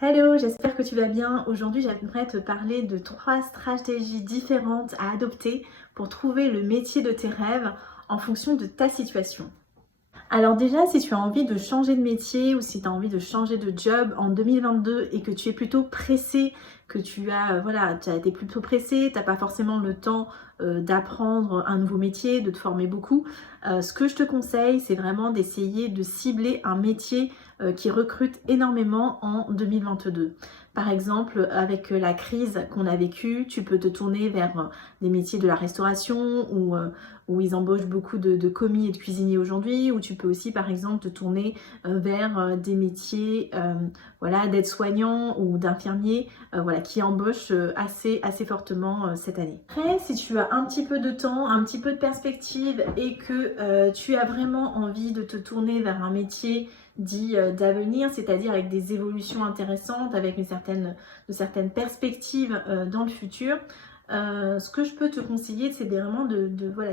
Hello, j'espère que tu vas bien. Aujourd'hui, j'aimerais te parler de 3 stratégies différentes à adopter pour trouver le métier de tes rêves en fonction de ta situation. Alors déjà, si tu as envie de changer de métier ou si tu as envie de changer de job en 2022 et que tu es plutôt pressé, que tu as, tu as été plutôt pressé, tu n'as pas forcément le temps d'apprendre un nouveau métier, de te former beaucoup, ce que je te conseille, c'est vraiment d'essayer de cibler un métier qui recrute énormément en 2022. Par exemple, avec la crise qu'on a vécue, tu peux te tourner vers des métiers de la restauration où ils embauchent beaucoup de commis et de cuisiniers aujourd'hui, ou tu peux aussi par exemple te tourner vers des métiers d'aide-soignant ou d'infirmier qui embauchent assez fortement cette année. Après, si tu as un petit peu de temps, un petit peu de perspective et que tu as vraiment envie de te tourner vers un métier dit d'avenir, c'est-à-dire avec des évolutions intéressantes, avec de certaines perspectives dans le futur, ce que je peux te conseiller, c'est vraiment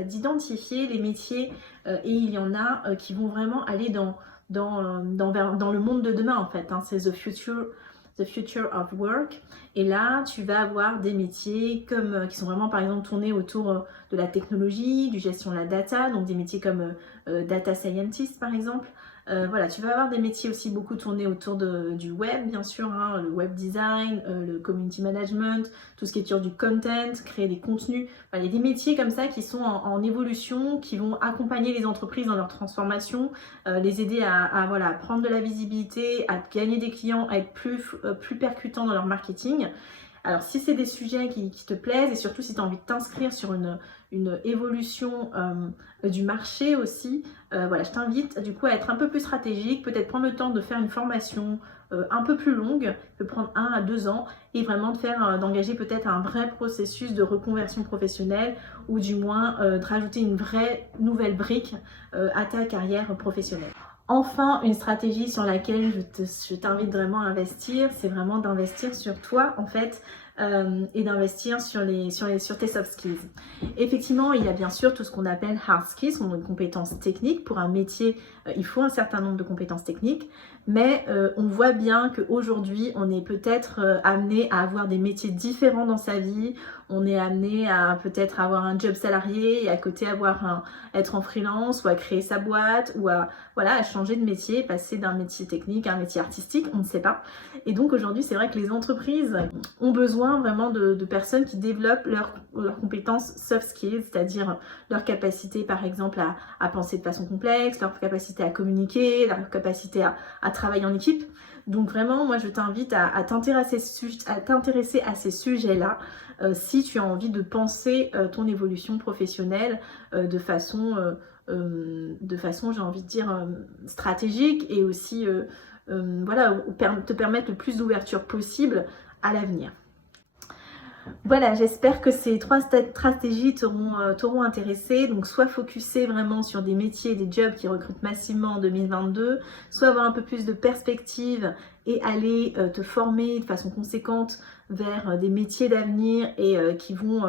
d'identifier les métiers et il y en a qui vont vraiment aller dans le monde de demain en fait. Hein. C'est the future of work. Et là, tu vas avoir des métiers qui sont vraiment par exemple tournés autour de la technologie, du gestion de la data, donc des métiers comme data scientist par exemple. Tu vas avoir des métiers aussi beaucoup tournés autour du web, bien sûr, hein, le web design, le community management, tout ce qui est sur du content, créer des contenus. Enfin, il y a des métiers comme ça qui sont en évolution, qui vont accompagner les entreprises dans leur transformation, les aider à prendre de la visibilité, à gagner des clients, à être plus percutants dans leur marketing. Alors, si c'est des sujets qui te plaisent et surtout si tu as envie de t'inscrire sur une évolution du marché aussi, je t'invite du coup à être un peu plus stratégique, peut-être prendre le temps de faire une formation un peu plus longue, peut prendre 1 à 2 ans et vraiment d'engager peut-être un vrai processus de reconversion professionnelle ou du moins de rajouter une vraie nouvelle brique à ta carrière professionnelle. Enfin, une stratégie sur laquelle je t'invite vraiment à investir, c'est vraiment d'investir sur toi en fait et d'investir sur tes soft skills. Effectivement, il y a bien sûr tout ce qu'on appelle hard skills, donc compétences techniques. Pour un métier, il faut un certain nombre de compétences techniques, mais on voit bien qu'aujourd'hui, on est peut-être amené à avoir des métiers différents dans sa vie. On est amené à peut-être avoir un job salarié et à côté être en freelance ou à créer sa boîte ou à changer de métier, passer d'un métier technique à un métier artistique, on ne sait pas. Et donc aujourd'hui, c'est vrai que les entreprises ont besoin vraiment de personnes qui développent leurs compétences soft skills, c'est-à-dire leur capacité par exemple à penser de façon complexe, leur capacité à communiquer, leur capacité à travailler en équipe. Donc vraiment, moi je t'invite à t'intéresser à ces sujets-là si tu as envie de penser ton évolution professionnelle de façon, j'ai envie de dire, stratégique et aussi te permettre le plus d'ouverture possible à l'avenir. Voilà, j'espère que ces 3 stratégies t'auront intéressé. Donc, soit focuser vraiment sur des métiers, des jobs qui recrutent massivement en 2022, soit avoir un peu plus de perspective et aller te former de façon conséquente vers des métiers d'avenir et qui vont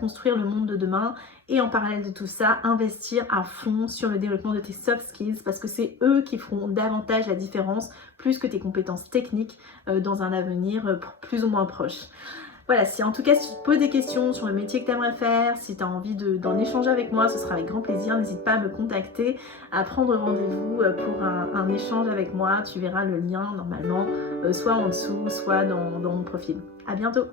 construire le monde de demain. Et en parallèle de tout ça, investir à fond sur le développement de tes soft skills parce que c'est eux qui feront davantage la différence plus que tes compétences techniques dans un avenir plus ou moins proche. Voilà, si en tout cas si tu te poses des questions sur le métier que tu aimerais faire, si tu as envie d'en échanger avec moi, ce sera avec grand plaisir. N'hésite pas à me contacter, à prendre rendez-vous pour un échange avec moi. Tu verras le lien normalement soit en dessous, soit dans mon profil. À bientôt!